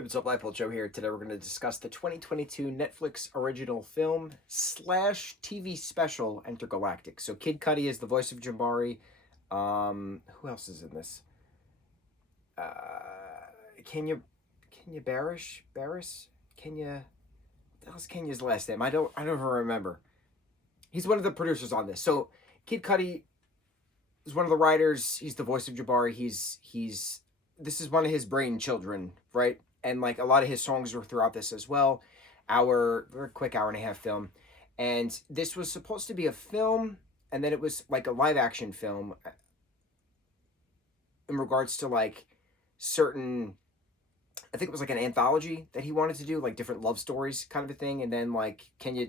Hey, what's up, lightboltjoe here. Today we're going to discuss the 2022 Netflix original film slash TV special, Entergalactic. So Kid Cudi is the voice of Jabari. Who else is in this? Kenya, Kenya Barris? Kenya, what the hell's Kenya's last name? I don't even remember. He's one of the producers on this. So Kid Cudi is one of the writers. He's the voice of Jabari. This is one of his brain children, right? And like a lot of his songs were throughout this as well. Very quick hour and a half film. And this was supposed to be a film, and then it was like a live action film in regards to like certain, I think it was like an anthology that he wanted to do, like different love stories kind of a thing. And then like Kenya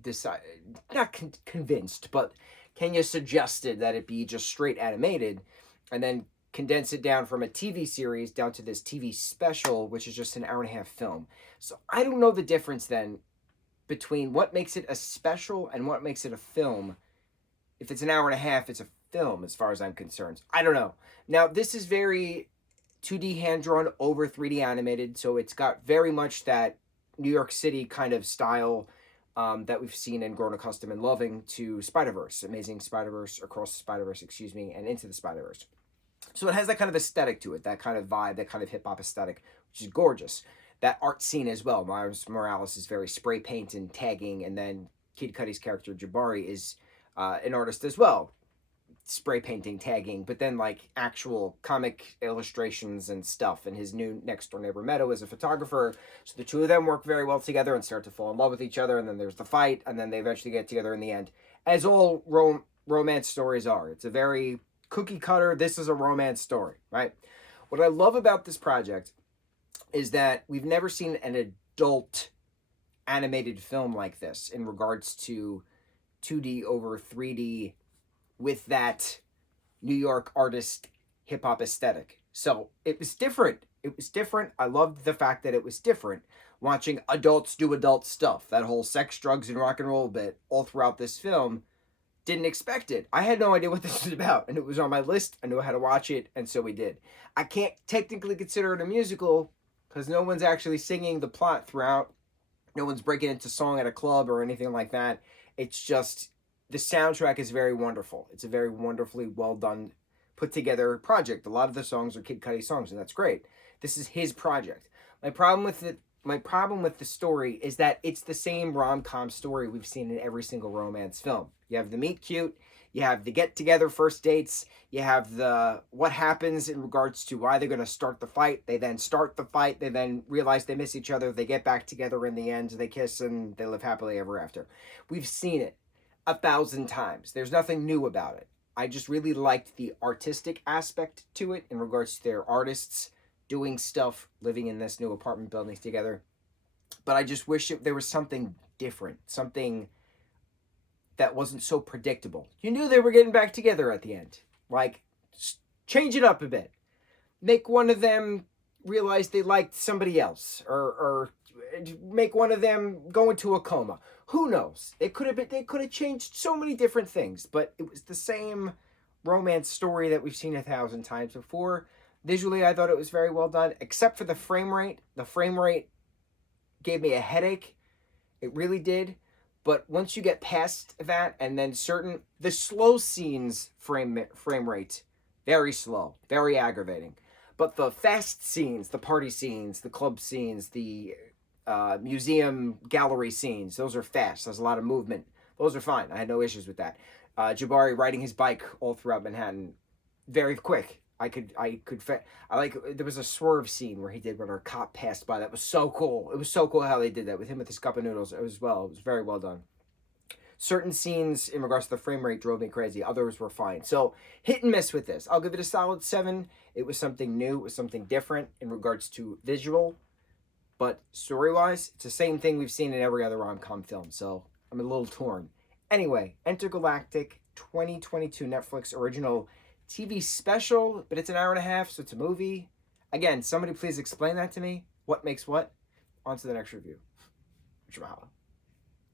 decide, not convinced, but Kenya suggested that it be just straight animated, and then condense it down from a TV series down to this TV special, which is just an hour and a half film. So I don't know the difference then between what makes it a special and what makes it a film. If it's an hour and a half, it's a film as far as I'm concerned. I don't know. Now, this is very 2D hand-drawn over 3D animated, so it's got very much that New York City kind of style that we've seen and grown accustomed and loving to Spider-Verse, Amazing Spider-Verse, Across the Spider-Verse, and Into the Spider-Verse. So it has that kind of aesthetic to it, that kind of vibe, that kind of hip-hop aesthetic, which is gorgeous. That art scene as well. Miles Morales is very spray paint and tagging, and then Kid Cudi's character, Jabari, is an artist as well. Spray painting, tagging, but then like actual comic illustrations and stuff. And his new next-door neighbor, Meadow, is a photographer. So the two of them work very well together and start to fall in love with each other, and then there's the fight, and then they eventually get together in the end. As all romance stories are. It's a very cookie cutter, this is a romance story, right? What I love about this project is that we've never seen an adult animated film like this in regards to 2D over 3D with that New York artist hip-hop aesthetic. So it was different. It was different. I loved the fact that it was different. Watching adults do adult stuff, that whole sex, drugs, and rock and roll bit all throughout this film, didn't expect it. I had no idea what this was about, and it was on my list. I knew how to watch it, and so we did. I can't technically consider it a musical because no one's actually singing the plot throughout. No one's breaking into song at a club or anything like that. It's just the soundtrack is very wonderful. It's a very wonderfully well done, put together project. A lot of the songs are Kid Cudi songs, and that's great. This is his project. My problem with the story is that it's the same rom-com story we've seen in every single romance film. You have the meet cute, you have the get-together first dates, you have the what happens in regards to why they're going to start the fight. They then start the fight, they then realize they miss each other, they get back together in the end, they kiss, and they live happily ever after. We've seen it 1,000 times. There's nothing new about it. I just really liked the artistic aspect to it in regards to their artists doing stuff, living in this new apartment buildings together. But I just wish there was something different, something that wasn't so predictable. You knew they were getting back together at the end. Like, change it up a bit. Make one of them realize they liked somebody else, or make one of them go into a coma. Who knows? They could have changed so many different things, but it was the same romance story that we've seen 1,000 times before. Visually, I thought it was very well done, except for the frame rate. The frame rate gave me a headache. It really did. But once you get past that, and then the slow scenes frame rate, very slow, very aggravating. But the fast scenes, the party scenes, the club scenes, the museum gallery scenes, those are fast. There's a lot of movement. Those are fine. I had no issues with that. Jabari riding his bike all throughout Manhattan, very quick. There was a swerve scene where he did when our cop passed by. That was so cool. It was so cool how they did that with him with his cup of noodles. It was very well done. Certain scenes in regards to the frame rate drove me crazy. Others were fine. So hit and miss with this. I'll give it a solid 7. It was something new. It was something different in regards to visual. But story-wise, it's the same thing we've seen in every other rom-com film. So I'm a little torn. Anyway, Entergalactic 2022 Netflix original TV special, but it's an hour and a half, so it's a movie. Again, somebody please explain that to me. What makes what? On to the next review. Mucho mahalo.